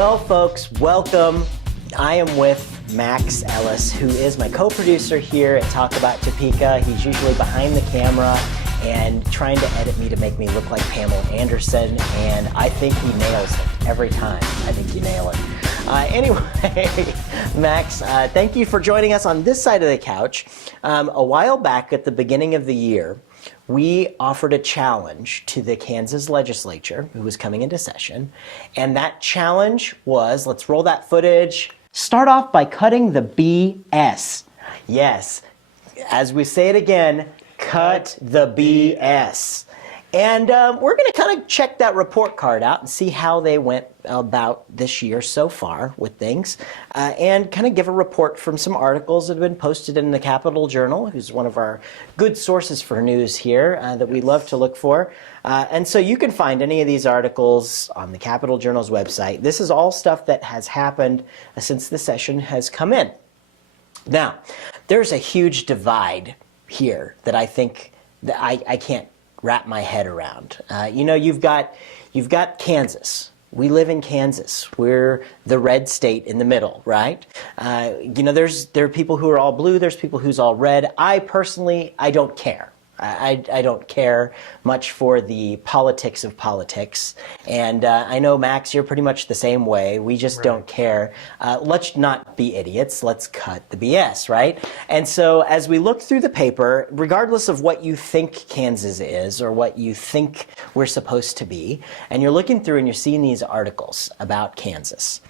Well, folks, welcome. I am with Max Ellis, who is my co-producer here at Talk About Topeka. He's usually behind the camera and trying to edit me to make me look like Pamela Anderson, and I think he nails it every time. I think you nail it. Anyway, Max, thank you for joining us on this side of the couch. A while back at the beginning of the year, we offered a challenge to the Kansas Legislature, who was coming into session, and that challenge was, let's roll that footage, start off by cutting the BS. Yes, as we say it again, cut the BS. And we're going to kind of check that report card out and see how they went about this year so far with things, and kind of give a report from some articles that have been posted in the Capitol Journal, who's one of our good sources for news here that we love to look for. And so you can find any of these articles on the Capitol Journal's website. This is all stuff that has happened since the session has come in. Now, there's a huge divide here that I think that I can't wrap my head around. You've got Kansas. We live in Kansas. We're the red state in the middle, right? There are people who are all blue. There's people who's all red. I personally don't care. I don't care much for the politics of politics. And I know, Max, you're pretty much the same way. We just don't care. Let's not be idiots. Let's cut the BS, right? And so as we look through the paper, regardless of what you think Kansas is or what you think we're supposed to be, and you're looking through and you're seeing these articles about Kansas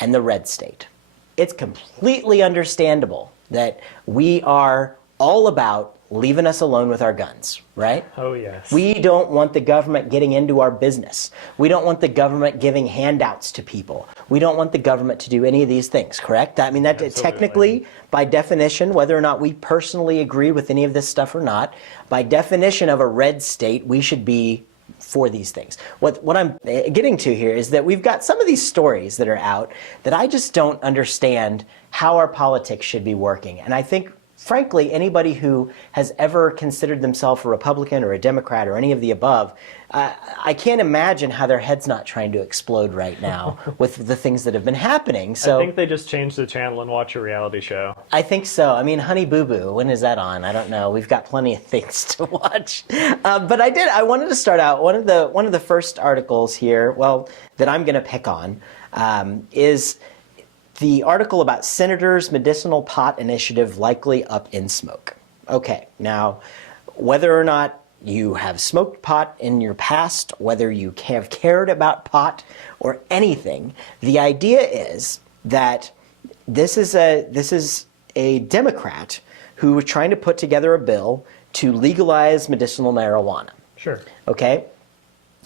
and the red state, it's completely understandable that we are all about leaving us alone with our guns, right? Oh, yes. We don't want the government getting into our business. We don't want the government giving handouts to people. We don't want the government to do any of these things, correct? I mean, that technically, by definition, whether or not we personally agree with any of this stuff or not, by definition of a red state, we should be for these things. What I'm getting to here is that we've got some of these stories that are out that I just don't understand how our politics should be working. And I think, frankly, anybody who has ever considered themselves a Republican or a Democrat or any of the above, I can't imagine how their head's not trying to explode right now with the things that have been happening. So I think they just changed the channel and watch a reality show. I think so. I mean, Honey Boo Boo, when is that on? I don't know. We've got plenty of things to watch. But I wanted to start out, one of the first articles here, well, that I'm going to pick on is the article about Senators' medicinal pot initiative likely up in smoke. Okay, now, whether or not you have smoked pot in your past, whether you have cared about pot or anything, the idea is that this is a Democrat who was trying to put together a bill to legalize medicinal marijuana. Sure. Okay?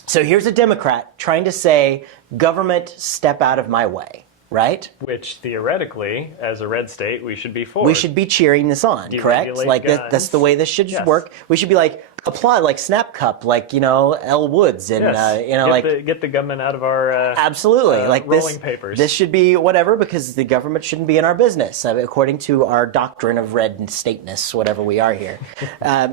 So here's a Democrat trying to say, government, step out of my way. Right? Which theoretically, as a red state, we should be for. We should be cheering this on, correct? Like that's the way this should work. We should be like applaud, like Snap Cup, like Elle Woods, and get the government out of our absolutely like rolling papers. This should be whatever, because the government shouldn't be in our business according to our doctrine of red stateness, whatever we are here.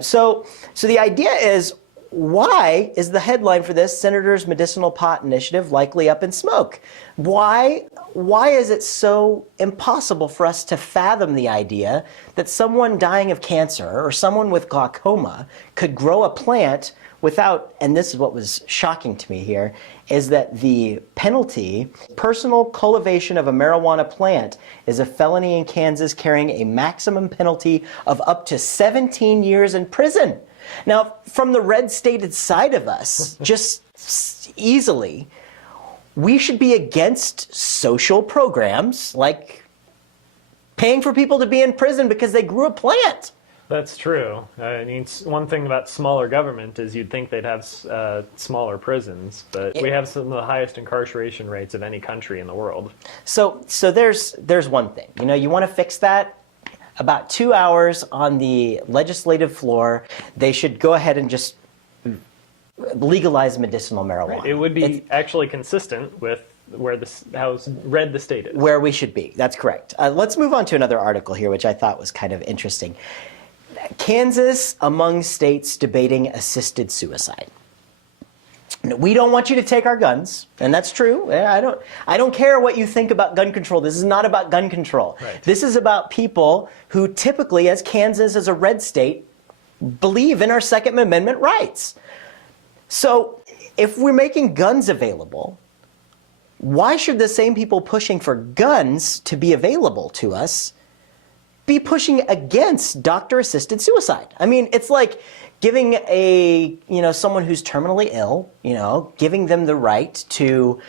So the idea is, why is the headline for this Senators' Medicinal Pot Initiative likely up in smoke? Why is it so impossible for us to fathom the idea that someone dying of cancer or someone with glaucoma could grow a plant without, and this is what was shocking to me here, is that the penalty, personal cultivation of a marijuana plant, is a felony in Kansas carrying a maximum penalty of up to 17 years in prison. Now, from the red-stated side of us, just easily, we should be against social programs like paying for people to be in prison because they grew a plant. That's true. I mean, one thing about smaller government is you'd think they'd have smaller prisons, but we have some of the highest incarceration rates of any country in the world. So there's one thing. You want to fix that? About 2 hours on the legislative floor, they should go ahead and just legalize medicinal marijuana. Right. It would be actually consistent with how red the state is. Where we should be. That's correct. Let's move on to another article here, which I thought was kind of interesting. Kansas among states debating assisted suicide. We don't want you to take our guns, and that's true. I don't care what you think about gun control. This is not about gun control. Right. This is about people who typically, as Kansas, as a red state, believe in our Second Amendment rights. So if we're making guns available, why should the same people pushing for guns to be available to us be pushing against doctor-assisted suicide? I mean, it's like giving someone who's terminally ill, giving them the right to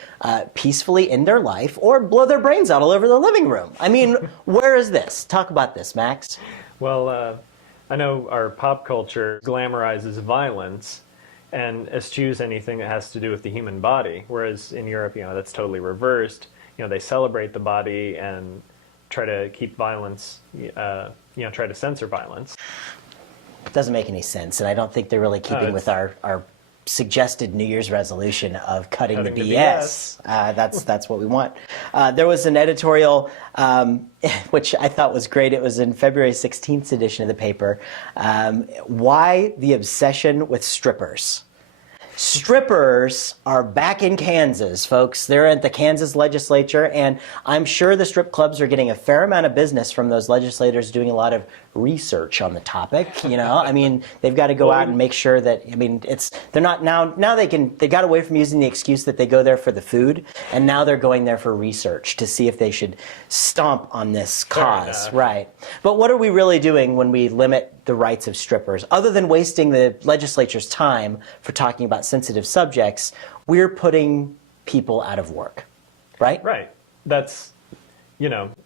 peacefully end their life or blow their brains out all over the living room. I mean, where is this? Talk about this, Max. Well, I know our pop culture glamorizes violence and eschews anything that has to do with the human body, whereas in Europe, that's totally reversed. They celebrate the body and try to keep violence, try to censor violence. It doesn't make any sense, and I don't think they're really keeping with our suggested New Year's resolution of cutting the BS. That's what we want. There was an editorial, which I thought was great. It was in February 16th edition of the paper. Why the obsession with strippers? Strippers are back in Kansas, folks. They're at the Kansas Legislature, and I'm sure the strip clubs are getting a fair amount of business from those legislators doing a lot of research on the topic. I mean, they've got to go out and make sure that, they're not now they got away from using the excuse that they go there for the food, and now they're going there for research to see if they should stomp on this cause. Right. But what are we really doing when we limit the rights of strippers? Other than wasting the legislature's time for talking about sensitive subjects, we're putting people out of work, right? Right. That's,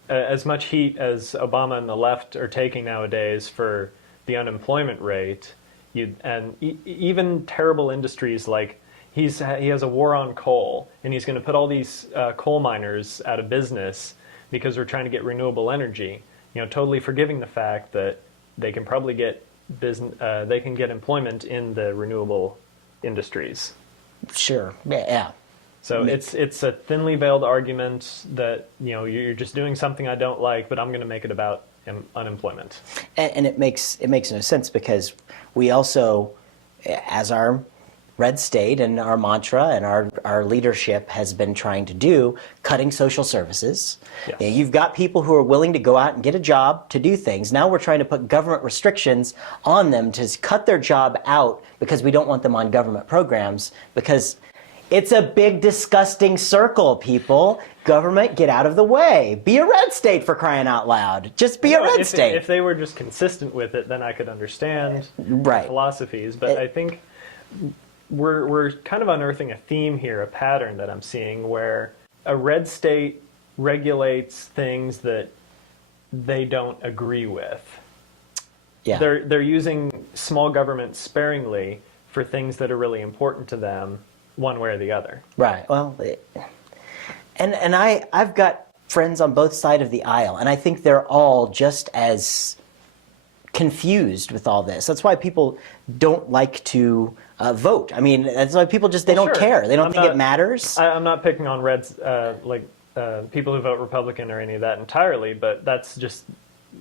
as much heat as Obama and the left are taking nowadays for the unemployment rate, even terrible industries like he has a war on coal, and he's going to put all these coal miners out of business because we're trying to get renewable energy, totally forgiving the fact that they can probably get employment in the renewable industries. Sure. Yeah. So it's a thinly veiled argument that you're just doing something I don't like, but I'm going to make it about unemployment. And it makes no sense, because we also, as our red state and our mantra and our leadership has been trying to do, cutting social services. Yes. You've got people who are willing to go out and get a job to do things. Now we're trying to put government restrictions on them to cut their job out because we don't want them on government programs, because it's a big, disgusting circle, people. Government, get out of the way. Be a red state, for crying out loud. Just be a red state. If they were just consistent with it, then I could understand philosophies. But I think we're kind of unearthing a theme here, a pattern that I'm seeing, where a red state regulates things that they don't agree with. Yeah. They're using small government sparingly for things that are really important to them, one way or the other. Right. Well, and I've got friends on both sides of the aisle, and I think they're all just as confused with all this. That's why people don't like to vote. I mean, that's why people just, they don't care. They don't think it matters. I'm not picking on Reds, people who vote Republican or any of that entirely, but that's just,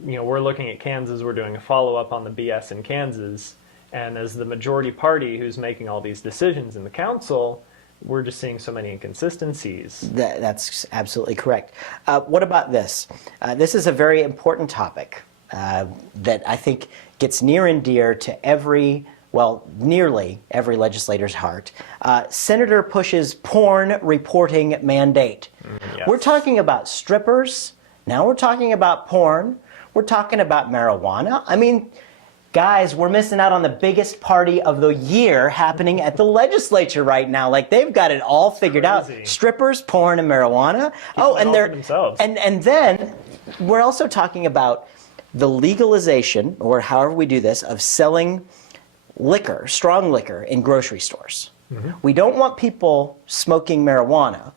we're looking at Kansas, we're doing a follow-up on the BS in Kansas, and as the majority party who's making all these decisions in the council, we're just seeing so many inconsistencies. That's absolutely correct. What about this? This is a very important topic that I think gets near and dear to nearly every legislator's heart. Senator pushes porn reporting mandate. Yes. We're talking about strippers. Now we're talking about porn. We're talking about marijuana. I mean, guys, we're missing out on the biggest party of the year happening at the legislature right now. Like, they've got it all figured out. Strippers, porn, and marijuana. And then we're also talking about the legalization, or however we do this, of selling liquor, strong liquor, in grocery stores. Mm-hmm. We don't want people smoking marijuana,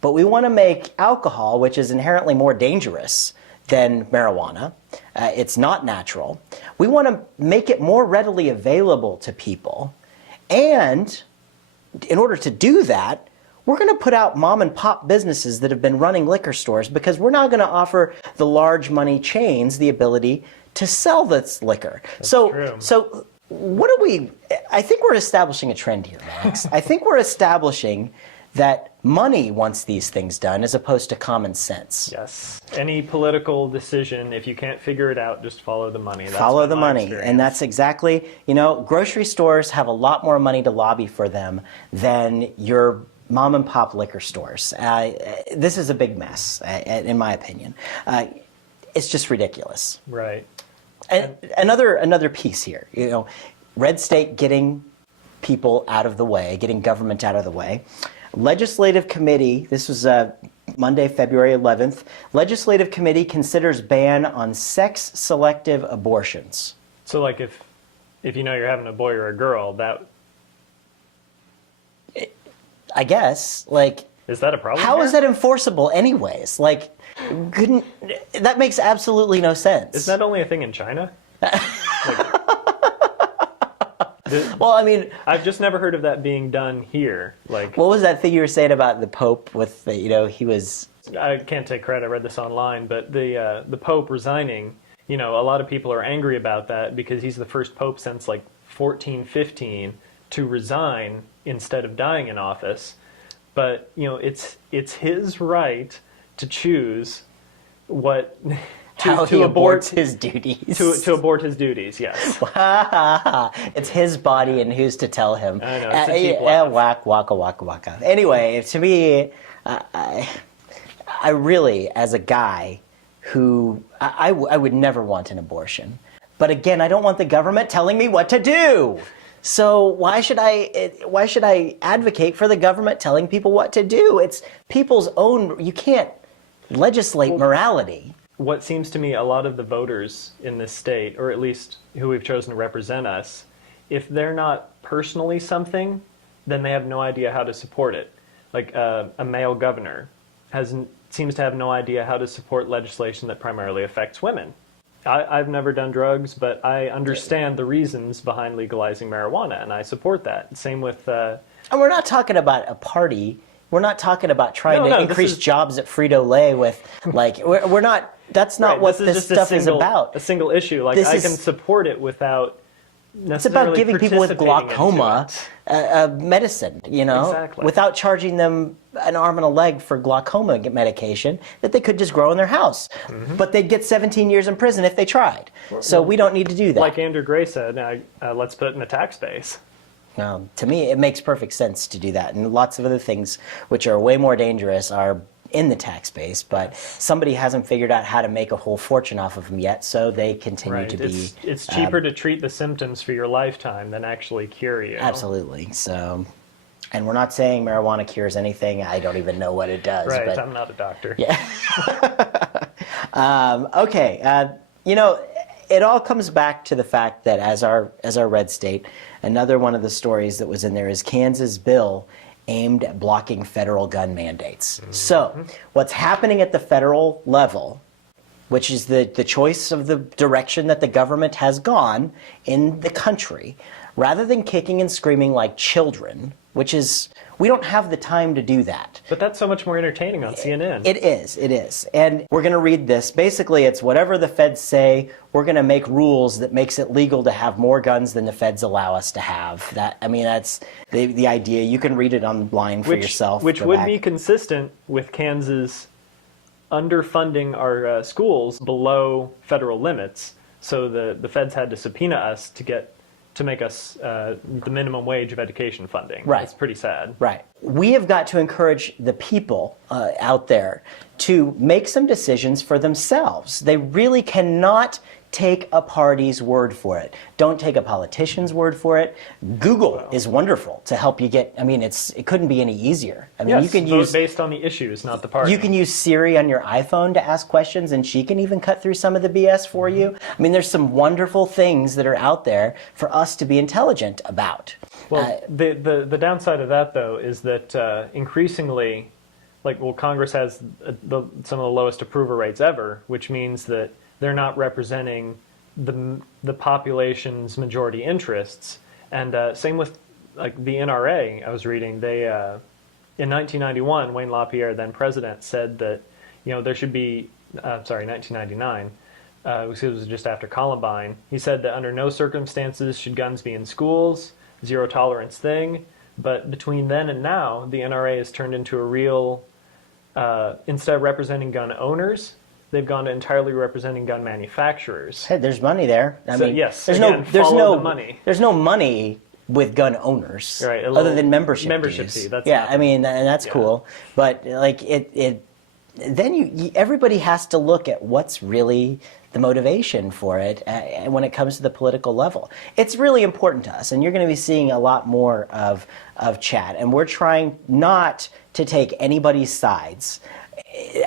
but we want to make alcohol, which is inherently more dangerous than marijuana. It's not natural. We want to make it more readily available to people. And in order to do that, we're going to put out mom and pop businesses that have been running liquor stores, because we're now going to offer the large money chains the ability to sell this liquor. That's true. So I think we're establishing a trend here, Max. I think we're establishing that money wants these things done as opposed to common sense. Yes. Any political decision, if you can't figure it out, just follow the money. Follow the money. Experience. And that's exactly, grocery stores have a lot more money to lobby for them than your mom and pop liquor stores. This is a big mess, in my opinion. It's just ridiculous. Right. And another piece here, red state getting people out of the way, getting government out of the way. Legislative committee, this was Monday, February 11th, legislative committee considers ban on sex-selective abortions. So like if you know you're having a boy or a girl, I guess, is that a problem? How here? is that enforceable anyways? That makes absolutely no sense. Isn't that only a thing in China? Well, I mean, I've just never heard of that being done here. What was that thing you were saying about the Pope with he was... I can't take credit, I read this online, but the Pope resigning, a lot of people are angry about that because he's the first Pope since 1415 to resign instead of dying in office. But, it's his right to choose what... How he aborts his duties. To abort his duties, yes. It's his body, and who's to tell him? I know, it's a cheap laugh. Whack, waka, waka, waka. Anyway, to me, I really, as a guy who, I would never want an abortion. But again, I don't want the government telling me what to do. So why should I advocate for the government telling people what to do? It's people's own, you can't legislate morality. What seems to me a lot of the voters in this state, or at least who we've chosen to represent us, if they're not personally something, then they have no idea how to support it. Like a male governor seems to have no idea how to support legislation that primarily affects women. I've never done drugs, but I understand the reasons behind legalizing marijuana, and I support that. Same with... And we're not talking about a party. We're not talking about trying to increase jobs at Frito-Lay with, we're not... That's not what this stuff is about. A single issue. I can support it without necessarily It's about giving people with glaucoma medicine, Exactly. without charging them an arm and a leg for glaucoma medication that they could just grow in their house. Mm-hmm. But they'd get 17 years in prison if they tried. So we don't need to do that. Like Andrew Gray said, let's put it in the tax base. To me, it makes perfect sense to do that. And lots of other things which are way more dangerous are in the tax base, but somebody hasn't figured out how to make a whole fortune off of them yet, so they continue to be... It's cheaper to treat the symptoms for your lifetime than actually cure you. Absolutely. So, and we're not saying marijuana cures anything. I don't even know what it does. Right, but, I'm not a doctor. Yeah. Okay. It all comes back to the fact that as our red state, another one of the stories that was in there is Kansas bill aimed at blocking federal gun mandates. Mm-hmm. So what's happening at the federal level, which is the choice of the direction that the government has gone in the country, rather than kicking and screaming like children, which is, we don't have the time to do that. But that's so much more entertaining on CNN. It is. And we're going to read this. Basically, it's whatever the feds say, we're going to make rules that makes it legal to have more guns than the feds allow us to have. That's the idea. You can read it online for yourself. Which would be consistent with Kansas underfunding our schools below federal limits. So the feds had to subpoena us to make us the minimum wage of education funding. Right. It's pretty sad. Right. We have got to encourage the people out there to make some decisions for themselves. They really cannot take a party's word for it. Don't take a politician's word for it. Google is wonderful to help you get, it couldn't be any easier. You can use based on the issues, not the party. You can use Siri on your iPhone to ask questions, and she can even cut through some of the BS for you. There's some wonderful things that are out there for us to be intelligent about. Well, the downside of that, though, is that increasingly, Congress has some of the lowest approval rates ever, which means that they're not representing the population's majority interests. And same with the NRA. I was reading, they in 1991, Wayne LaPierre, then president, said that there should be 1999, it was just after Columbine. He said that under no circumstances should guns be in schools, zero tolerance thing. But between then and now, the NRA has turned into a real, instead of representing gun owners, they've gone to entirely representing gun manufacturers. Hey, there's money there. I mean, yes, there's again, follow the money. There's no money with gun owners, right, other than membership dues. fee. That's yeah, I mean, and that's cool. But like then everybody has to look at what's really the motivation for it when it comes to the political level. It's really important to us, and you're going to be seeing a lot more of chat. And we're trying not to take anybody's sides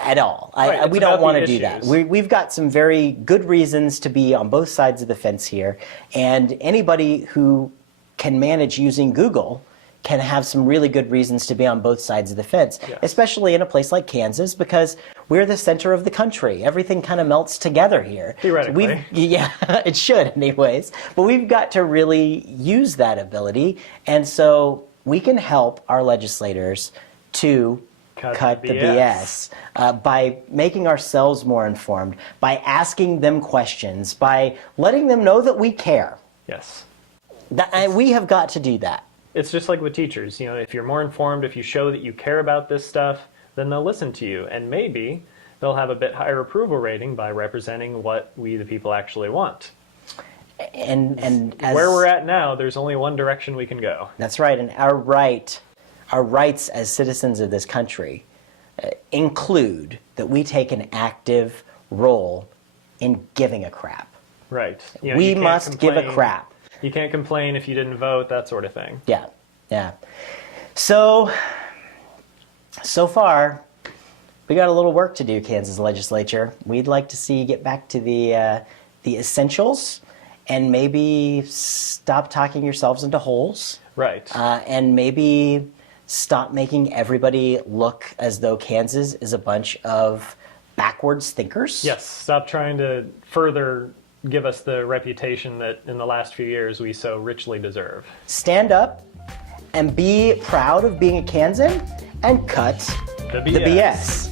at all. Right, we don't want to do issues. that. We've got some very good reasons to be on both sides of the fence here, and anybody who can manage using Google can have some really good reasons to be on both sides of the fence, Yes. especially in a place like Kansas, because we're the center of the country. Everything kind of melts together here. Theoretically. Yeah, it should anyways. But we've got to really use that ability, and so we can help our legislators to cut the BS by making ourselves more informed, by asking them questions, by letting them know that we care. Yes. We have got to do that. It's just like with teachers. You know, if you're more informed, if you show that you care about this stuff, then they'll listen to you. And maybe they'll have a bit higher approval rating by representing what we, the people, actually want. And where we're at now, there's only one direction we can go. That's right. And our rights as citizens of this country include that we take an active role in giving a crap. Right. You know, we must give a crap. You can't complain if you didn't vote, that sort of thing. Yeah, yeah. So far, we got a little work to do, Kansas Legislature. We'd like to see you get back to the essentials and maybe stop talking yourselves into holes. Right. And maybe stop making everybody look as though Kansas is a bunch of backwards thinkers. Yes, stop trying to further give us the reputation that in the last few years we so richly deserve. Stand up and be proud of being a Kansan and cut the BS.